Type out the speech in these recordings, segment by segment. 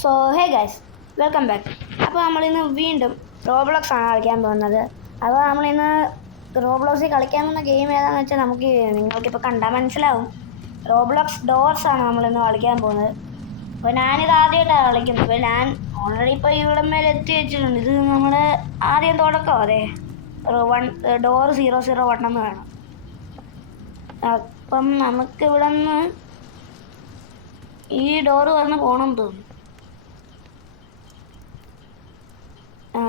So hey guys, welcome back. അപ്പോൾ നമ്മളിന്ന് വീണ്ടും റോബ്ലോക്സ് ആണ് കളിക്കാൻ പോകുന്നത്. അപ്പോൾ നമ്മളിന്ന് റോബ്ലോക്സിൽ കളിക്കാൻ പോകുന്ന ഗെയിം ഏതാണെന്ന് വെച്ചാൽ നിങ്ങൾക്കിപ്പോൾ കണ്ടാൽ മനസ്സിലാവും. റോബ്ലോക്സ് ഡോർസ് ആണ് നമ്മളിന്ന് കളിക്കാൻ പോകുന്നത്. അപ്പോൾ ഞാനിത് ആദ്യമായിട്ടാണ് കളിക്കുന്നത്. അപ്പോൾ ഞാൻ ഓൾറെഡി ഇപ്പോൾ ഇവിടെ മേലെ എത്തി വെച്ചിട്ടുണ്ട്. ഇത് നമ്മുടെ ആദ്യം തുടക്കം. അതെ, ഡോർ 001 എന്ന് വേണം. അപ്പം നമുക്കിവിടെ നിന്ന് ഈ ഡോറ് വന്ന് പോകണം തോന്നുന്നു.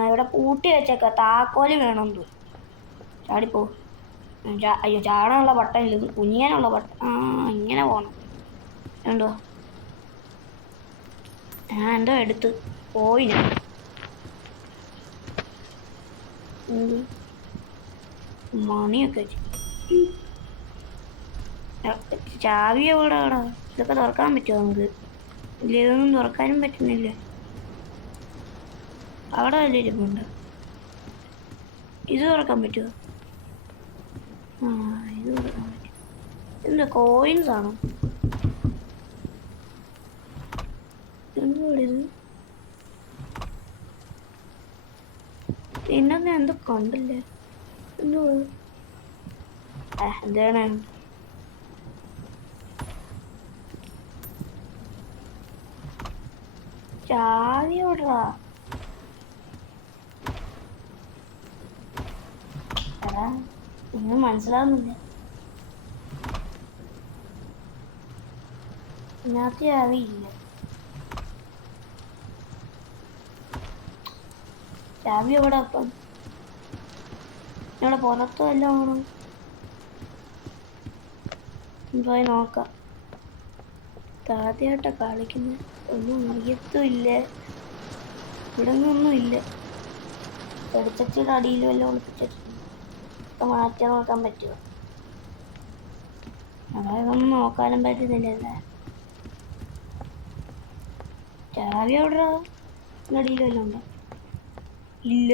ഇവിടെ പൂട്ടി വെച്ചേക്ക, താക്കോല് വേണം തോന്നുന്നു. ചാടിപ്പോ. അയ്യോ, ചാടാനുള്ള ബട്ടൺ ഇല്ല, കുനിയാനുള്ള ബട്ടൺ. ഇങ്ങനെ പോകണം. എന്തോ ഞാൻ എന്തോ എടുത്ത് പോയി. മണിയൊക്കെ ചാവി എവിടെ? ഇതൊക്കെ തുറക്കാൻ പറ്റുമോ നമുക്ക്? ഇല്ല, ഇതൊന്നും തുറക്കാനും പറ്റുന്നില്ല. അവിടെ വല്ല ഇരിപ്പുണ്ട്. ഇത് തുറക്കാൻ പറ്റുമോ? ഇത് തുറക്കാൻ പറ്റും. എന്താ കോയിൻസ് ആണോ? എന്തുകൂടി ഇത്? പിന്നെ എന്തോ കണ്ടില്ലേ? എന്തോ എന്താണ്? ചാവി എവിടാ? ഒന്നും മനസ്സിലാവുന്നില്ല. ഇതിനകത്ത് ചാവിയില്ല. ചാവി എവിടെ? അപ്പം ഇവിടെ പുറത്തും എല്ലാം ആണോ? പോയി നോക്കാം. ആദ്യമായിട്ടാ കളിക്കുന്നത്. ഒന്നും അറിയത്തും ഇല്ല. ഇവിടെ ഒന്നും ഇല്ല. വെടിച്ചട്ടിയുടെ അടിയിൽ വല്ലതും ഒളിപ്പിച്ചിട്ടുണ്ട്. മാറ്റി നോക്കാൻ പറ്റുമോ? അതായതൊന്നും നോക്കാനും പറ്റുന്നില്ലല്ലേ. ചാവി എവിടെ? അടിയിൽ വല്ലതും ഉണ്ടോ? ഇല്ല.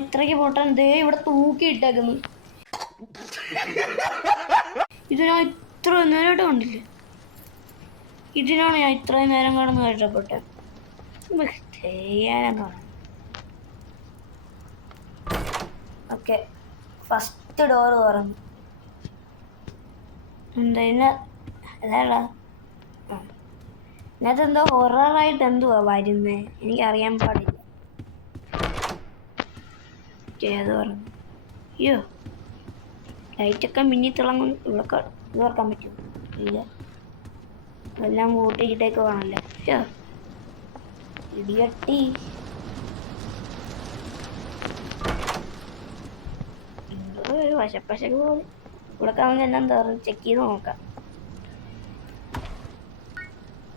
ഇത്രയ്ക്ക് പൊട്ടാൻ ദേ ഇവിടെ തൂക്കിയിട്ടേക്കുന്നു. ഇത് ഞാൻ ഇത്ര നേരമായിട്ട് കണ്ടില്ലേ. ഇതിനാണ് ഞാൻ ഇത്രയും നേരം കിടന്ന് കഷ്ടപ്പെട്ടത്. ചെയ്യാനാണ്. ഓക്കെ, ഫസ്റ്റ് ഡോറ് തുറന്നു. എന്താ അതാ ഇതിനകത്ത് എന്തോ ഹൊററായിട്ട് എന്തുവാ വരുന്നേ? എനിക്കറിയാൻ പാടില്ല. അത് പറഞ്ഞു. അയ്യോ, ലൈറ്റൊക്കെ മിന്നി തിളങ്ങും. ഇവിടെ ഇത് തുറക്കാൻ പറ്റുമോ? ഇല്ല, എല്ലാം കൂട്ടിയിട്ടേക്ക് വേണമല്ലേ. അയ്യോ, ഇടിയട്ടി. എന്തോ ഒരു വശപ്പശക്ക് പോലെ. ഇവിടെ കാണുന്ന എല്ലാം തുറന്ന് ചെക്ക് ചെയ്ത് നോക്കാം.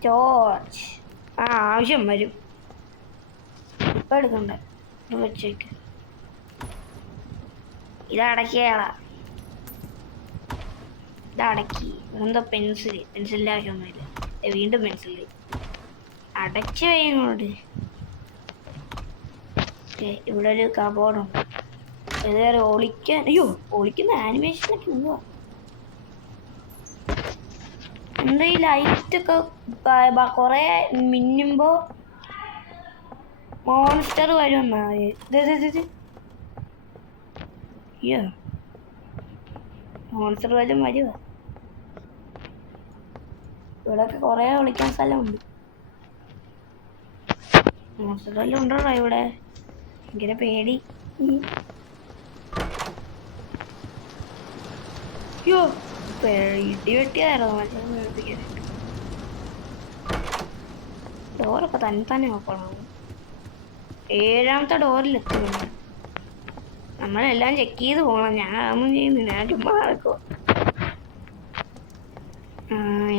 ടോർച്ച് ആവശ്യം വരും. ഇപ്പം എടുക്കണ്ട, ഇത് വെച്ചേക്ക്. ഇതടക്കിയാളാ, ഇതടക്കി. എന്തോ പെൻസിലിൻ്റെ ആവശ്യമൊന്നുമില്ല. വീണ്ടും പെൻസില് അടച്ചു വയ്യങ്ങോട്ട്. ഇവിടെ ഒരു കബോർഡുണ്ട്. വേറെ ഒളിക്കാൻ. അയ്യോ, ഒളിക്കുന്ന ആനിമേഷനൊക്കെ എന്തുവാ? എന്താ ഈ ലൈറ്റൊക്കെ കൊറേ മിന്നുമ്പോ മോൺസ്റ്റർ വരുമെന്നാ? അയ്യോ, മോൺസ്റ്റർ വല്ലതും വരുവാ? ഇവിടെയൊക്കെ കൊറേ ഒളിക്കാൻ സ്ഥലമുണ്ട്. മോൺസ്റ്റർ വല്ലതും ഉണ്ടോ ഇവിടെ? ഭയങ്കര പേടി. അയ്യോ, ഇടി വെട്ടിയായിരുന്നു. മറ്റേ ഡോറൊക്കെ തന്നെ നോക്കണം. 7ാമത്തെ ഡോറിലെത്തുന്നുണ്ട്. നമ്മളെല്ലാം ചെക്ക് ചെയ്ത് പോകണം. ഞാൻ അതൊന്നും ചെയ്യുന്നില്ല, ഞാൻ ചുമ്മാ നടക്കുമോ.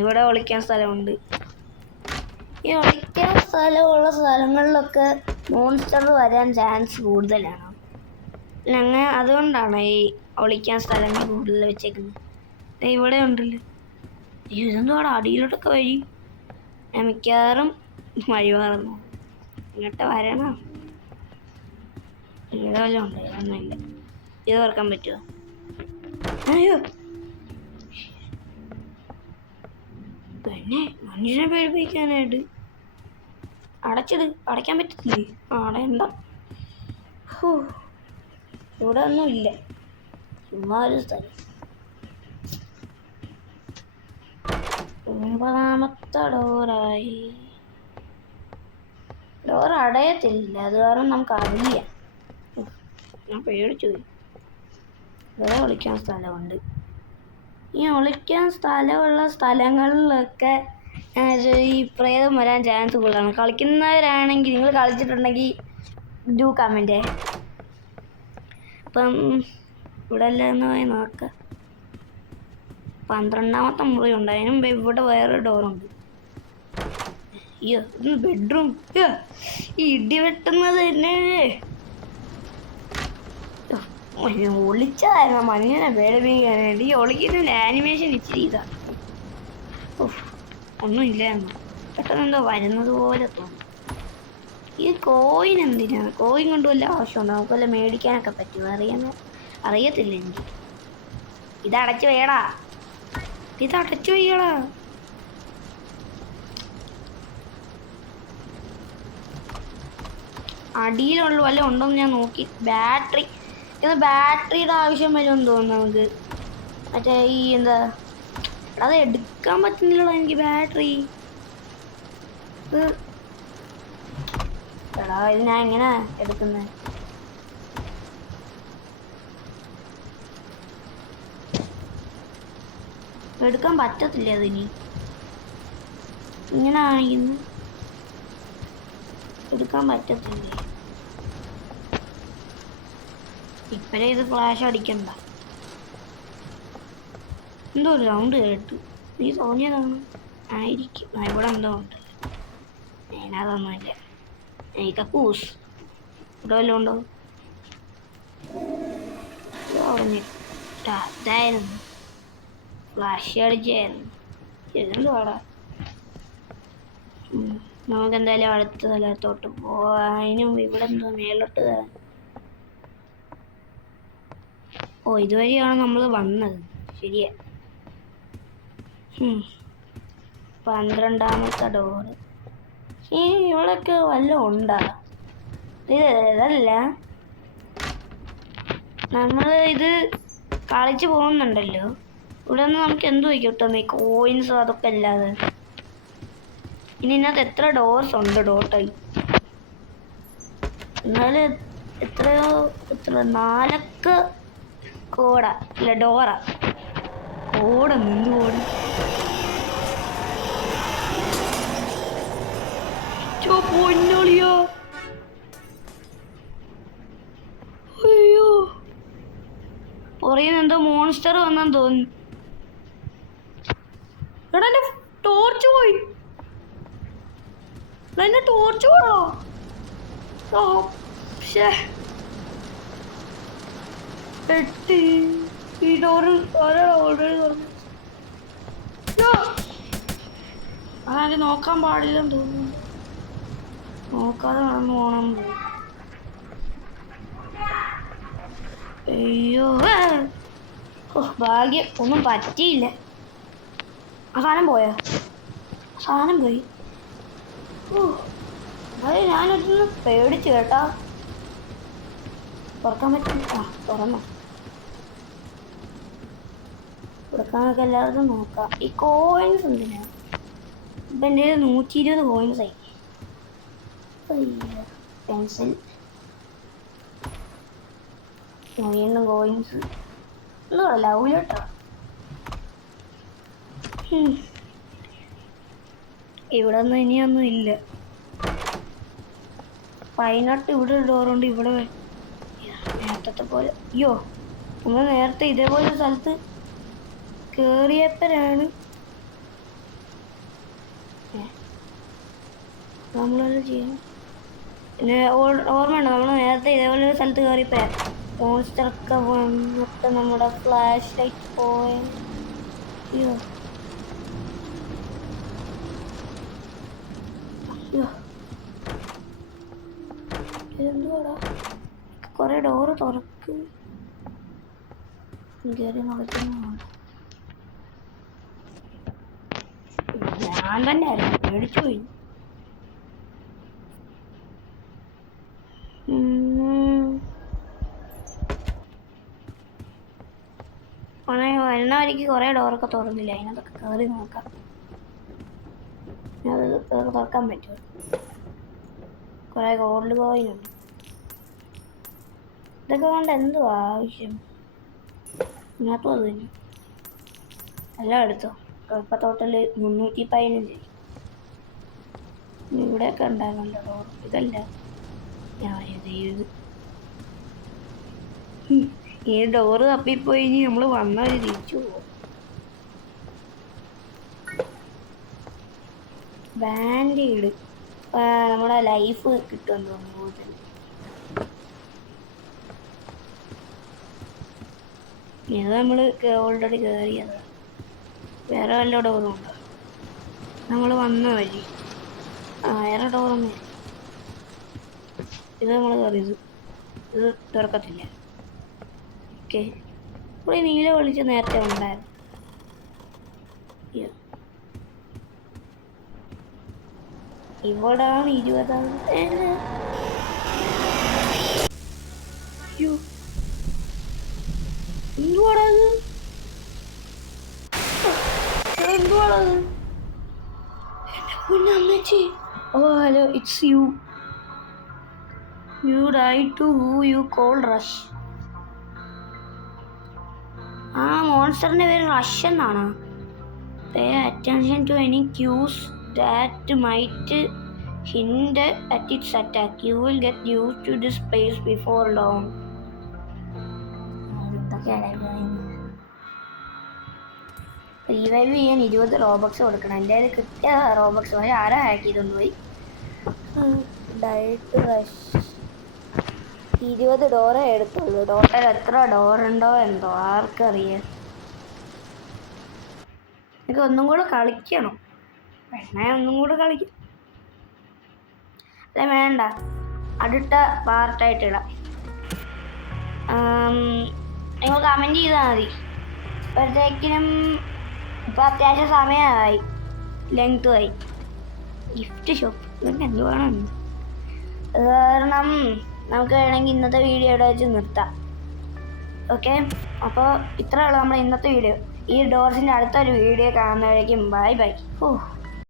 ഇവിടെ ഒളിക്കാൻ സ്ഥലമുണ്ട്. ഈ ഒളിക്കാൻ സ്ഥലമുള്ള സ്ഥലങ്ങളിലൊക്കെ മോൺസ്റ്റർ വരാൻ ചാൻസ് കൂടുതലാണ്. അങ്ങനെ അതുകൊണ്ടാണ് ഈ ഒളിക്കാൻ സ്ഥലങ്ങൾ കൂടുതൽ വെച്ചേക്കുന്നത്. ഇവിടെ ഉണ്ടല്ലോ. അയ്യോ, ഇതെന്തുവാടാ അടിയിലോട്ടൊക്കെ വഴി? ഞാൻ മിക്കവാറും വഴി മാറുന്നു. ഇങ്ങോട്ട് വരണം. ഇവിടെ വല്ലതും ഉണ്ട്? ഒന്നുമില്ല. ഇത് തുറക്കാൻ പറ്റുമോ? അയ്യോ, പിന്നെ മനുഷ്യനെ പേടിപ്പിക്കാനായിട്ട് അടയ്ക്കാൻ പറ്റത്തില്ലേ? അടയണ്ട. ഇവിടെ ഒന്നും ഇല്ല, ചുമ്മാ ഒരു സ്ഥലം. 9ാമത്തെ ഡോറായി. ഡോർ അടയത്തില്ല, അത് കാരണം നമുക്ക് അറിയാം. ഞാൻ പേടിച്ചു പോയി. ഇവിടെ ഒളിക്കാൻ സ്ഥലമുണ്ട്. ഈ ഒളിക്കാൻ സ്ഥലമുള്ള സ്ഥലങ്ങളിലൊക്കെ ഈ പ്രേതം വരാൻ ചാൻസ് കൂടുതലാണ്. കളിക്കുന്നവരാണെങ്കിൽ, നിങ്ങൾ കളിച്ചിട്ടുണ്ടെങ്കിൽ ഡു കമൻറ്റേ. അപ്പം ഇവിടെ അല്ലെന്ന് പോയി നോക്കാം. 12ാമത്തെ മുറി ഉണ്ട്, അതിനും ഇവിടെ വേറെ ഡോറുണ്ട്. അയ്യോ, ഇത് ബെഡ്റൂം. ഈ ഇടി വെട്ടുന്നത് തന്നെ ഒളിച്ചതായിരുന്നു മനുഷ്യനെ പേടിപ്പിക്കാനായിട്ട്. ഈ ഒളിക്കുന്നതിൻ്റെ ആനിമേഷൻ ഇച്ചിരി ഇതാ. ഒന്നും ഇല്ലായിരുന്നു, പെട്ടെന്ന് എന്തോ വരുന്നത് പോലെ തോന്നും. ഈ കോയിൻ എന്തിനാണ്? കോയിൻ കൊണ്ട് വല്ല ആവശ്യമുണ്ടോ? നമുക്ക് വല്ല മേടിക്കാനൊക്കെ പറ്റുമോ? അറിയത്തില്ല എനിക്ക്. ഇതടച്ചു വേടാ, ഇതടച്ചു വയ്യടാ. അടിയിലുള്ള വല്ല ഉണ്ടോന്ന് ഞാൻ നോക്കി. ബാറ്ററിയുടെ ആവശ്യം വരുമെന്ന് തോന്നുന്നു നമുക്ക്. മറ്റേ ഈ എന്താ, അത് എടുക്കാൻ പറ്റുന്നില്ലല്ലോ എനിക്ക് ബാറ്ററി. എടാ, ഇത് ഞാൻ എങ്ങനെ എടുക്കുന്നത്? എടുക്കാൻ പറ്റത്തില്ല അതിനി. ഇങ്ങനെ കാണിക്കുന്നു, എടുക്കാൻ പറ്റത്തില്ലേ? ഇപ്പഴേ ഇത് ഫ്ലാഷ് അടിക്കണ്ട. എന്തോ ഒരു സൗണ്ട് കേട്ടു, നീ തോന്നിയതാണ് ആയിരിക്കും. ഇവിടെ എന്തോ ഉണ്ട്, ഞാനതൊന്നുമില്ല. കക്കൂസ് ഇവിടെ വല്ലതും ഉണ്ടോ? ഇതായിരുന്നു, ഫ്ലാഷ് അടിച്ചായിരുന്നു. എന്തുവാടാ? നമുക്ക് എന്തായാലും അടുത്ത സ്ഥലത്തോട്ട് പോവാം. അതിനും ഇവിടെ എന്തോ മേലോട്ട് കയറാൻ. ഇതുവഴിയാണ് നമ്മൾ വന്നത്. ശരിയാ. 12ാമത്തെ ഡോറ്. ഇവിടെയൊക്കെ വല്ലതും ഉണ്ടാ? ഇതല്ല, നമ്മൾ ഇത് കളിച്ച് പോകുന്നുണ്ടല്ലോ. ഇവിടെ നിന്ന് നമുക്ക് എന്തോ കിട്ടും? ഈ കോയിൻസോ അതൊക്കെ അല്ലാതെ. ഇനി ഇതിനകത്ത് എത്ര ഡോർസ് ഉണ്ട് ടോട്ടൽ? എന്നാലും എത്ര 4 കോട അല്ല ഡോറാ. എന്ത് കോട്? പൊന്നോളിയോ, അയ്യോ, പുറയുന്ന എന്തോ മോൺസ്റ്റർ വന്നെന്ന് തോന്നുന്നു. എടാ, എന്റെ ടോർച്ച് പോയി. എന്റെ ടോർച്ച് പോയോ? ഈ ഡോറ് ഓൾറെഡി തുറന്നു. അതെനിക്ക് നോക്കാൻ പാടില്ലെന്ന് തോന്നുന്നു. നോക്കാതെ നടന്നു പോകണം. അയ്യോ, ഭാഗ്യം, ഒന്നും പറ്റിയില്ല. ആ സാധനം പോയോ? സാധനം പോയി. അത് ഞാനൊന്ന് പേടിച്ചു കേട്ടാ. തുറക്കാൻ പറ്റും. തുറന്നോ? തുറക്കാനൊക്കെ എല്ലാവർക്കും നോക്കാം. ഈ കോയിൻസ് എന്തിനാ? ഇപ്പം എൻ്റെ 120 കോയിൻസായി. പെൻസിൽ, വീണ്ടും കോയിൻസ്. എന്താ ലൗലോട്ടോ? ഇവിടെ ഒന്നും ഇനിയൊന്നും ഇല്ല. പൈനട്ട് ഇവിടെ ഡോറുണ്ട്. ഇവിടെ നേരത്തെ പോലെ. അയ്യോ, നമ്മൾ നേരത്തെ ഇതേപോലെ സ്ഥലത്ത് കേറിയപ്പോഴാണ് നമ്മളത് ചെയ്യണം. പിന്നെ ഓർമ്മയുണ്ടോ, നമ്മൾ നേരത്തെ ഇതേപോലെ ഒരു സ്ഥലത്ത് കയറിയപ്പോഴാ മോൺസ്റ്ററൊക്കെ വന്നിട്ട് നമ്മുടെ ഫ്ലാഷ് ലൈറ്റ് പോയ. അയ്യോ അയ്യോ, ഇതെന്തുവാടാ? കുറെ ഡോറ് തുറക്ക്. കയറി നടക്കുന്നു. ഞാൻ തന്നെ ആയിരുന്നു പേടിച്ചു പോയി. വരുന്ന വഴിക്ക് കുറേ ഡോറൊക്കെ തുറന്നില്ല, അതിനകത്തൊക്കെ കയറി നോക്കാം. അത് തുറക്കാൻ പറ്റുമോ? കുറേ ഗോൾഡ് കോയിനുണ്ട്. ഇതൊക്കെ കൊണ്ട് എന്തുവാ ആവശ്യം? ഇതിനകത്തും അത് തന്നെ എല്ലാം എടുത്തോ. ഇപ്പം ടോട്ടൽ 315. ഇവിടെയൊക്കെ ഉണ്ടായിരുന്നല്ലോ ഡോർ. ഇതല്ല ഞാൻ ഇത് ഈ ഡോറ് തപ്പിപ്പോയി. ഇനി നമ്മൾ വന്നവര് തിരിച്ചു പോകും. ബാൻഡേഡ് നമ്മുടെ ലൈഫ് കിട്ടുമെന്ന് തോന്നുന്നു കൂടുതൽ. ഇത് നമ്മൾ ഓൾറെഡി കയറിയത്. വേറെ വല്ല ഡോറും ഉണ്ടോ? നമ്മൾ വന്ന വഴി വേറെ ഡോറൊന്നും. ഇത് നമ്മൾ കയറിയത്. ഇത് തുറക്കത്തില്ല. ഓക്കെ, ഇവിടെ നീല വിളിച്ച് നേരത്തെ ഉണ്ടായിരുന്നു. ഇവിടാണ് 20. എന്തുവാടത്? എന്തുവാടത്? കുഞ്ഞമ്മച്ചി. Oh hello, it's you. You died to who you call Rush. ആ മോൺസ്റ്ററിന്റെ പേര് റഷ് എന്നാണ്. Pay attention to any cues that might hint at its attack. You will get used to this place before long. Revive ചെയ്യാൻ 20 റോബക്സ് കൊടുക്കണം. എൻ്റെ കയ്യിൽ കിട്ടിയ റോബക്സ് വരെ ആരാ ഹാക്ക് ചെയ്തുകൊണ്ട് പോയി. Diet rush 20 ഡോറേ എടുത്തുള്ളൂ. ടോട്ടൽ എത്ര ഡോറുണ്ടോ എന്തോ ആർക്കറിയാം. എനിക്ക് ഒന്നും കൂടെ കളിക്കണം. വേണേ ഒന്നും കൂടെ കളിക്കും. അല്ലെ വേണ്ട, അടുത്ത പാർട്ടായിട്ട് ഇടാം. നിങ്ങൾ കമൻറ്റ് ചെയ്താൽ മതി. അപ്പോഴത്തേക്കിനും ഇപ്പം അത്യാവശ്യം സമയമായി, ലെങ്ത്തുമായി. ഗിഫ്റ്റ് ഷോപ്പ് ഇതൊക്കെ എന്ത് വേണം? കാരണം നമുക്ക് വേണമെങ്കിൽ ഇന്നത്തെ വീഡിയോ ഇവിടെ വെച്ച് നിർത്താം. ഓക്കെ, അപ്പോൾ ഇത്രയുള്ളൂ നമ്മുടെ ഇന്നത്തെ വീഡിയോ. ഈ ഡോർസിൻ്റെ അടുത്തൊരു വീഡിയോ കാണുന്നവരേക്കും ബൈ ബൈ. ഓ